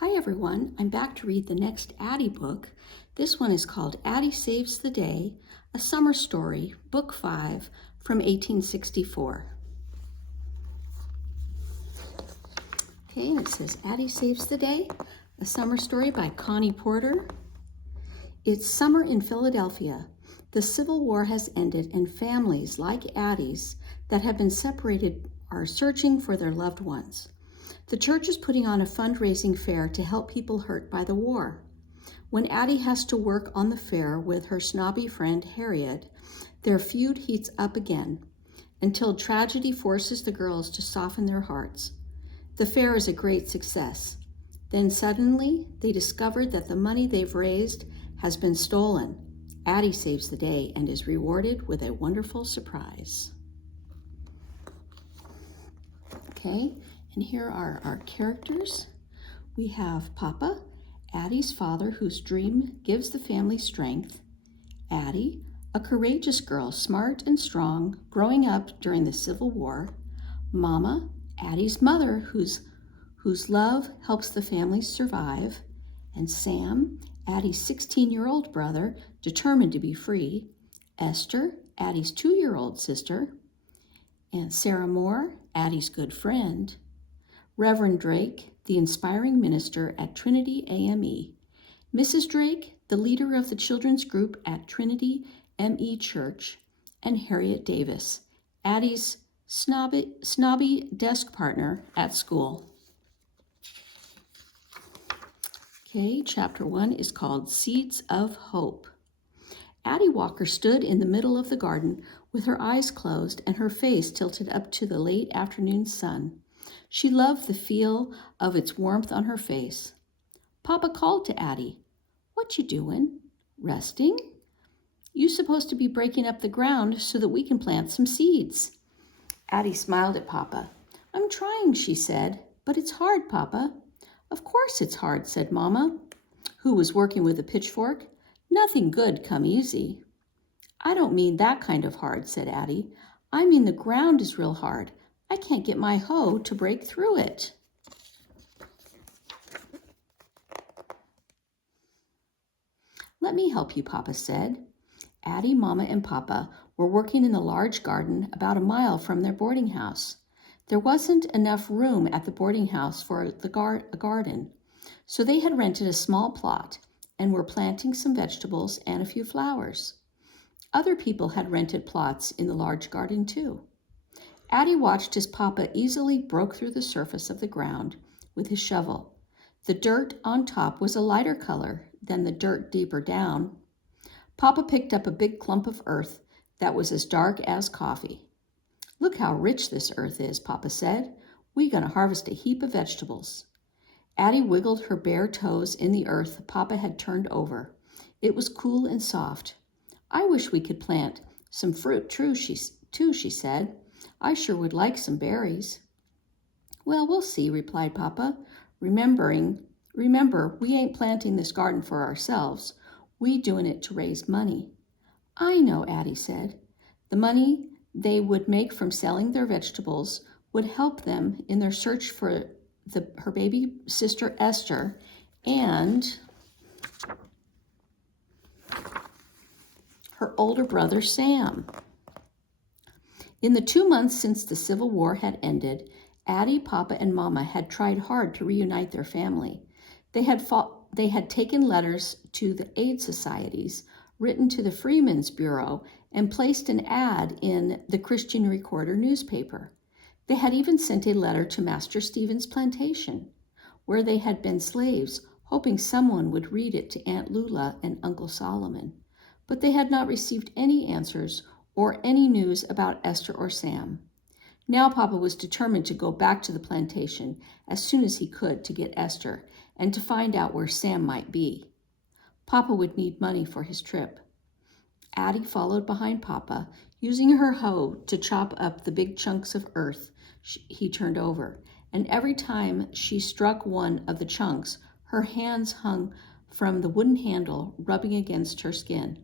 Hi everyone, I'm back to read the next Addy book. This one is called Addy Saves the Day, a Summer Story, Book 5 from 1864. Okay, and it says Addy Saves the Day, a Summer Story by Connie Porter. It's summer in Philadelphia. The Civil War has ended and families like Addy's that have been separated are searching for their loved ones. The church is putting on a fundraising fair to help people hurt by the war. When Addy has to work on the fair with her snobby friend Harriet, their feud heats up again, until tragedy forces the girls to soften their hearts. The fair is a great success. Then suddenly, they discover that the money they've raised has been stolen. Addy saves the day and is rewarded with a wonderful surprise. Okay. And here are our characters. We have Papa, Addy's father, whose dream gives the family strength. Addy, a courageous girl, smart and strong, growing up during the Civil War. Mama, Addy's mother, whose love helps the family survive. And Sam, Addy's 16-year-old brother, determined to be free. Esther, Addy's 2-year-old sister. And Sarah Moore, Addy's good friend. Reverend Drake, the inspiring minister at Trinity AME. Mrs. Drake, the leader of the children's group at Trinity ME Church. And Harriet Davis, Addy's snobby desk partner at school. Okay, chapter 1 is called Seeds of Hope. Addy Walker stood in the middle of the garden with her eyes closed and her face tilted up to the late afternoon sun. She loved the feel of its warmth on her face. Papa called to Addy. "What you doing? Resting? You supposed to be breaking up the ground so that we can plant some seeds." Addy smiled at Papa. "I'm trying," she said, "but it's hard, Papa." "Of course it's hard," said Mama, who was working with a pitchfork. "Nothing good come easy." "I don't mean that kind of hard," said Addy. "I mean the ground is real hard. I can't get my hoe to break through it." "Let me help you," Papa said. Addy, Mama, and Papa were working in the large garden about a mile from their boarding house. There wasn't enough room at the boarding house for a garden, so they had rented a small plot and were planting some vegetables and a few flowers. Other people had rented plots in the large garden too. Addy watched as Papa easily broke through the surface of the ground with his shovel. The dirt on top was a lighter color than the dirt deeper down. Papa picked up a big clump of earth that was as dark as coffee. "Look how rich this earth is," Papa said. "We're going to harvest a heap of vegetables." Addy wiggled her bare toes in the earth Papa had turned over. It was cool and soft. "I wish we could plant some fruit too," she said. "I sure would like some berries." "Well, we'll see," replied Papa. Remember, we ain't planting this garden for ourselves. We doing it to raise money." "I know," Addy said. The money they would make from selling their vegetables would help them in their search for her baby sister Esther and her older brother Sam. In the 2 months since the Civil War had ended, Addy, Papa, and Mama had tried hard to reunite their family. They had taken letters to the aid societies, written to the Freemen's Bureau, and placed an ad in the Christian Recorder newspaper. They had even sent a letter to Master Stephen's plantation, where they had been slaves, hoping someone would read it to Aunt Lula and Uncle Solomon. But they had not received any answers or any news about Esther or Sam. Now Papa was determined to go back to the plantation as soon as he could to get Esther and to find out where Sam might be. Papa would need money for his trip. Addy followed behind Papa, using her hoe to chop up the big chunks of earth he turned over, and every time she struck one of the chunks, her hands hung from the wooden handle, rubbing against her skin.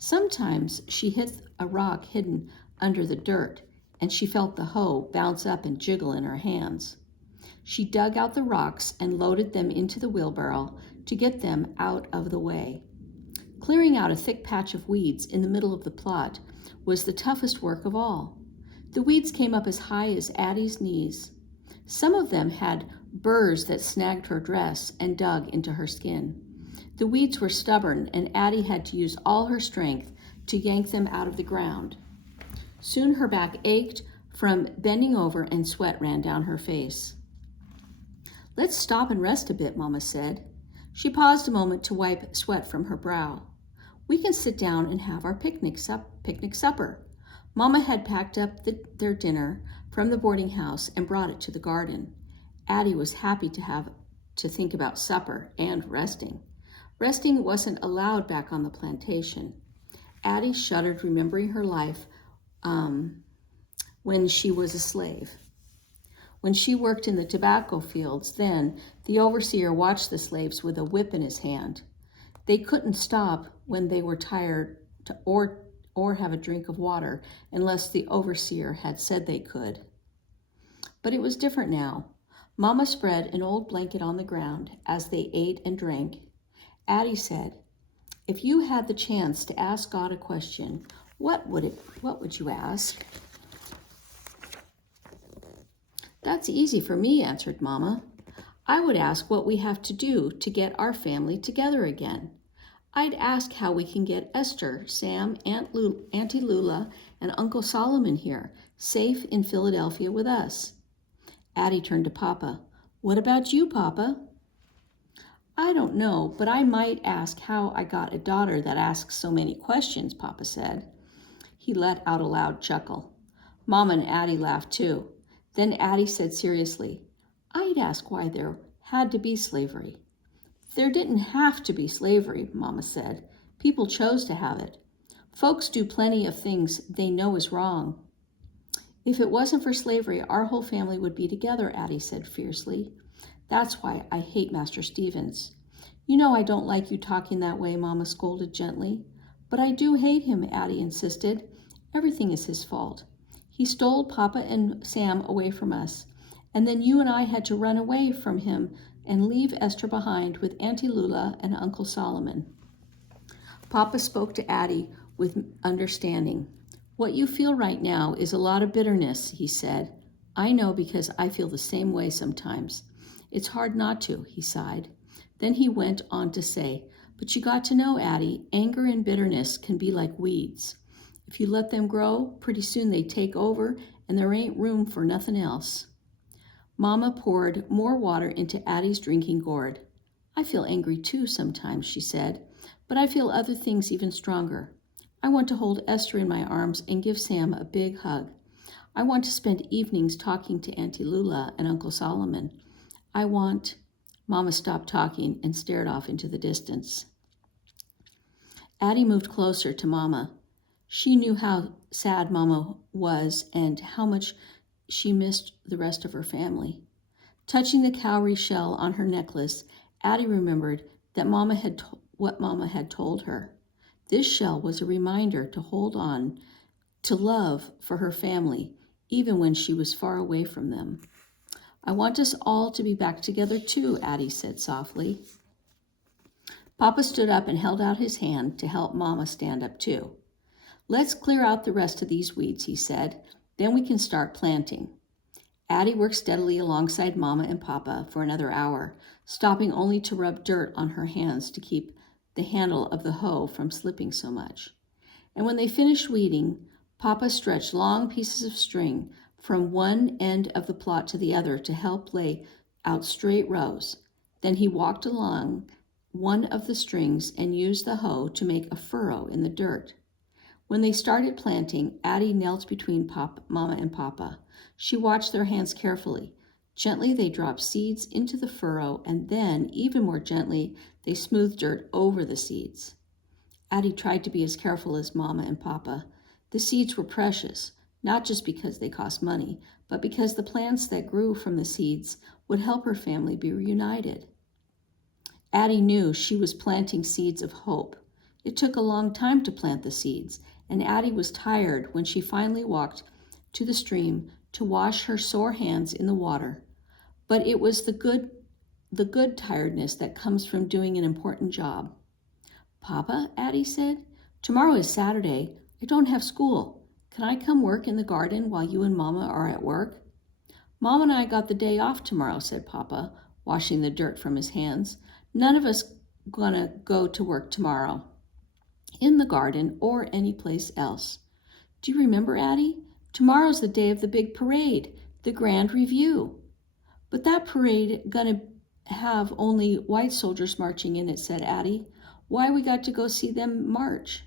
Sometimes she hit a rock hidden under the dirt, and she felt the hoe bounce up and jiggle in her hands. She dug out the rocks and loaded them into the wheelbarrow to get them out of the way. Clearing out a thick patch of weeds in the middle of the plot was the toughest work of all. The weeds came up as high as Addy's knees. Some of them had burrs that snagged her dress and dug into her skin. The weeds were stubborn, and Addy had to use all her strength to yank them out of the ground. Soon her back ached from bending over, and sweat ran down her face. "Let's stop and rest a bit," Mama said. She paused a moment to wipe sweat from her brow. "We can sit down and have our picnic supper." Mama had packed up their dinner from the boarding house and brought it to the garden. Addy was happy to think about supper and resting. Resting wasn't allowed back on the plantation. Addy shuddered, remembering her life when she was a slave. When she worked in the tobacco fields, then the overseer watched the slaves with a whip in his hand. They couldn't stop when they were tired or have a drink of water unless the overseer had said they could. But it was different now. Mama spread an old blanket on the ground as they ate and drank. Addy said, "If you had the chance to ask God a question, what would you ask?" "That's easy for me," answered Mama. "I would ask what we have to do to get our family together again. I'd ask how we can get Esther, Sam, Auntie Lula, and Uncle Solomon here, safe in Philadelphia with us." Addy turned to Papa. "What about you, Papa?" "I don't know, but I might ask how I got a daughter that asks so many questions," Papa said. He let out a loud chuckle. Mama and Addy laughed too. Then Addy said seriously, "I'd ask why there had to be slavery." "There didn't have to be slavery," Mama said. "People chose to have it. Folks do plenty of things they know is wrong." "If it wasn't for slavery, our whole family would be together," Addy said fiercely. "That's why I hate Master Stevens." "You know I don't like you talking that way," Mama scolded gently. "But I do hate him," Addy insisted. "Everything is his fault. He stole Papa and Sam away from us, and then you and I had to run away from him and leave Esther behind with Auntie Lula and Uncle Solomon." Papa spoke to Addy with understanding. "What you feel right now is a lot of bitterness," he said. "I know, because I feel the same way sometimes. It's hard not to," he sighed. Then he went on to say, "But you got to know, Addy, anger and bitterness can be like weeds. If you let them grow, pretty soon they take over and there ain't room for nothing else." Mama poured more water into Addy's drinking gourd. "I feel angry too sometimes," she said, "but I feel other things even stronger. I want to hold Esther in my arms and give Sam a big hug. I want to spend evenings talking to Auntie Lula and Uncle Solomon. Mama stopped talking and stared off into the distance. Addy moved closer to Mama. She knew how sad Mama was and how much she missed the rest of her family. Touching the cowrie shell on her necklace, Addy remembered that what Mama had told her. This shell was a reminder to hold on to love for her family, even when she was far away from them. "I want us all to be back together too," Addy said softly. Papa stood up and held out his hand to help Mama stand up too. "Let's clear out the rest of these weeds," he said. "Then we can start planting." Addy worked steadily alongside Mama and Papa for another hour, stopping only to rub dirt on her hands to keep the handle of the hoe from slipping so much. And when they finished weeding, Papa stretched long pieces of string from one end of the plot to the other to help lay out straight rows. Then he walked along one of the strings and used the hoe to make a furrow in the dirt. When they started planting, Addy knelt between Mama and Papa. She watched their hands carefully. Gently, they dropped seeds into the furrow, and then, even more gently, they smoothed dirt over the seeds. Addy tried to be as careful as Mama and Papa. The seeds were precious, not just because they cost money, but because the plants that grew from the seeds would help her family be reunited. Addy knew she was planting seeds of hope. It took a long time to plant the seeds, and Addy was tired when she finally walked to the stream to wash her sore hands in the water. but it was the good tiredness that comes from doing an important job. Papa, Addy said, tomorrow is Saturday. I don't have school. Can I come work in the garden while you and Mama are at work? Mom and I got the day off tomorrow, said Papa, washing the dirt from his hands. None of us gonna go to work tomorrow, in the garden or any place else. Do you remember, Addy? Tomorrow's the day of the big parade, the grand review. But that parade gonna have only white soldiers marching in it, said Addy. Why we got to go see them march?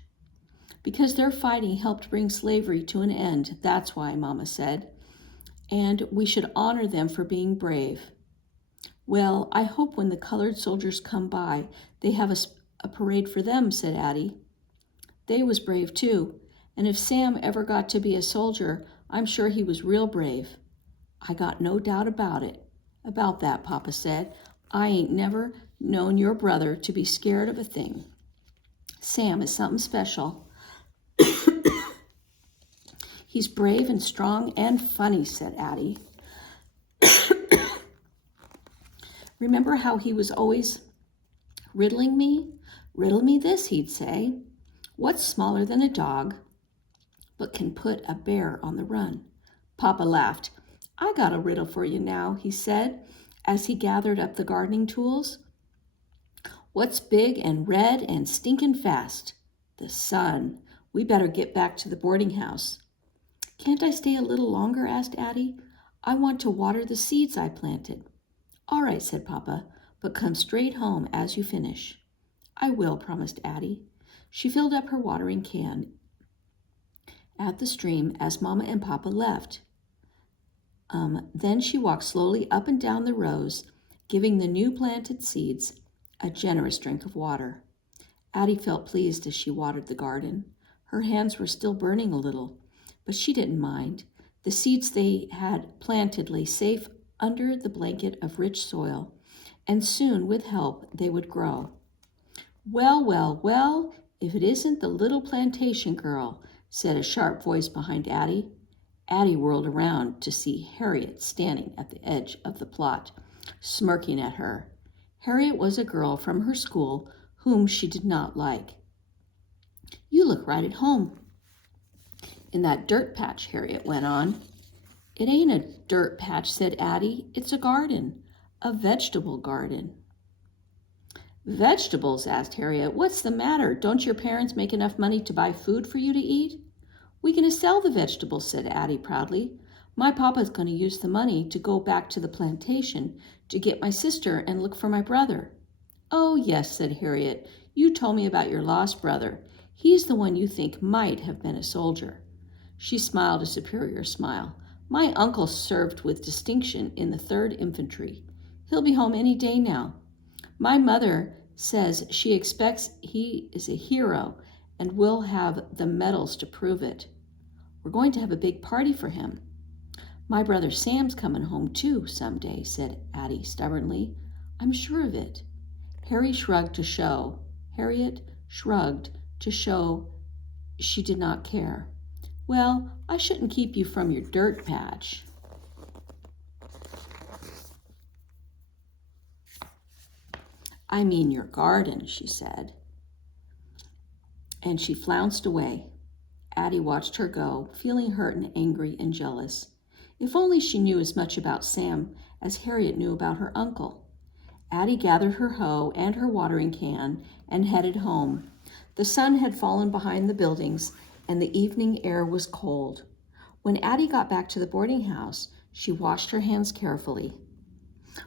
Because their fighting helped bring slavery to an end, that's why, Mama said. And we should honor them for being brave. Well, I hope when the colored soldiers come by, they have a parade for them, said Addy. They was brave too, and if Sam ever got to be a soldier, I'm sure he was real brave. I got no doubt about that, Papa said. I ain't never known your brother to be scared of a thing. Sam is something special. He's brave and strong and funny, said Addy. Remember how he was always riddling me? Riddle me this, he'd say. What's smaller than a dog, but can put a bear on the run? Papa laughed. I got a riddle for you now, he said, as he gathered up the gardening tools. What's big and red and stinking fast? The sun. We better get back to the boarding house. Can't I stay a little longer? Asked Addy. I want to water the seeds I planted. All right, said Papa, but come straight home as you finish. I will, promised Addy. She filled up her watering can at the stream as Mama and Papa left. Then she walked slowly up and down the rows, giving the new planted seeds a generous drink of water. Addy felt pleased as she watered the garden. Her hands were still burning a little, but she didn't mind. The seeds they had planted lay safe under the blanket of rich soil, and soon, with help, they would grow. Well, well, well, if it isn't the little plantation girl, said a sharp voice behind Addy. Addy whirled around to see Harriet standing at the edge of the plot, smirking at her. Harriet was a girl from her school whom she did not like. You look right at home in that dirt patch, Harriet went on. It ain't a dirt patch, said Addy. It's a garden, a vegetable garden. Vegetables? Asked Harriet. What's the matter? Don't your parents make enough money to buy food for you to eat? We're going to sell the vegetables, said Addy proudly. My papa's going to use the money to go back to the plantation to get my sister and look for my brother. Oh, yes, said Harriet. You told me about your lost brother. He's the one you think might have been a soldier. She smiled a superior smile. My uncle served with distinction in the 3rd Infantry. He'll be home any day now. My mother says she expects he is a hero and will have the medals to prove it. We're going to have a big party for him. My brother Sam's coming home too someday, said Addy stubbornly. I'm sure of it. Harriet shrugged to show she did not care. Well, I shouldn't keep you from your dirt patch. I mean your garden, she said. And she flounced away. Addy watched her go, feeling hurt and angry and jealous. If only she knew as much about Sam as Harriet knew about her uncle. Addy gathered her hoe and her watering can and headed home. The sun had fallen behind the buildings, and the evening air was cold. When Addy got back to the boarding house, she washed her hands carefully.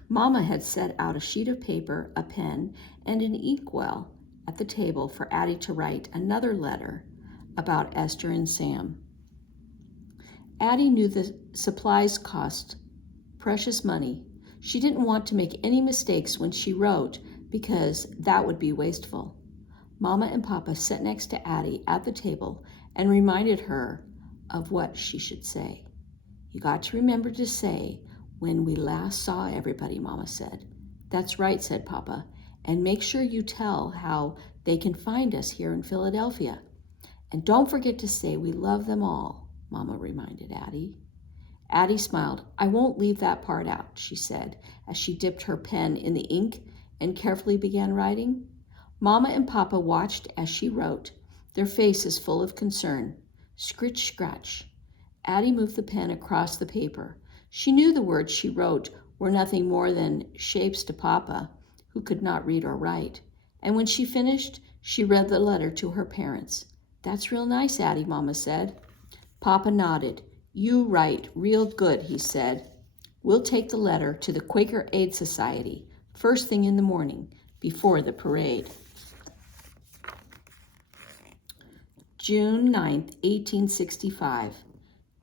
Mama had set out a sheet of paper, a pen, and an inkwell at the table for Addy to write another letter about Esther and Sam. Addy knew the supplies cost precious money. She didn't want to make any mistakes when she wrote because that would be wasteful. Mama and Papa sat next to Addy at the table and reminded her of what she should say. You got to remember to say, when we last saw everybody, Mama said. That's right, said Papa, and make sure you tell how they can find us here in Philadelphia. And don't forget to say we love them all, Mama reminded Addy. Addie smiled. I won't leave that part out, she said, as she dipped her pen in the ink and carefully began writing. Mama and Papa watched as she wrote, their faces full of concern. Scritch, scratch. Addie moved the pen across the paper. She knew the words she wrote were nothing more than shapes to Papa, who could not read or write. And when she finished, she read the letter to her parents. That's real nice, Addie, Mama said. Papa nodded. You write real good, he said. We'll take the letter to the Quaker Aid Society first thing in the morning, before the parade. June 9th, 1865.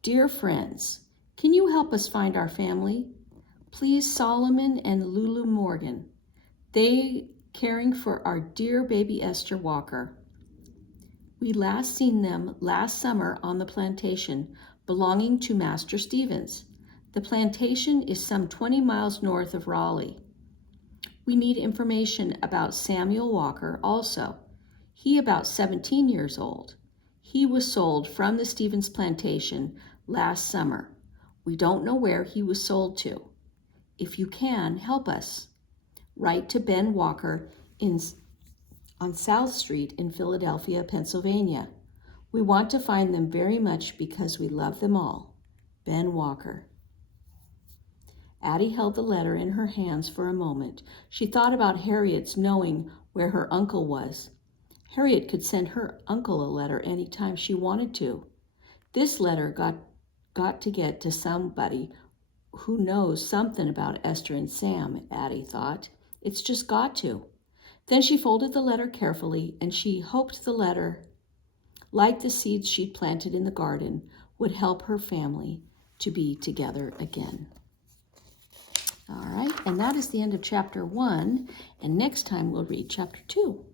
Dear friends, can you help us find our family? Please, Solomon and Lulu Morgan. They caring for our dear baby Esther Walker. We last seen them last summer on the plantation belonging to Master Stevens. The plantation is some 20 miles north of Raleigh. We need information about Samuel Walker also. He about 17 years old. He was sold from the Stevens plantation last summer. We don't know where he was sold to. If you can, help us. Write to Ben Walker on South Street in Philadelphia, Pennsylvania. We want to find them very much because we love them all. Ben Walker. Addie held the letter in her hands for a moment. She thought about Harriet's knowing where her uncle was. Harriet could send her uncle a letter any time she wanted to. This letter got to get to somebody who knows something about Esther and Sam, Addie thought. It's just got to. Then she folded the letter carefully, and she hoped the letter, like the seeds she'd planted in the garden, would help her family to be together again. All right, and that is the end of chapter 1, and next time we'll read chapter 2.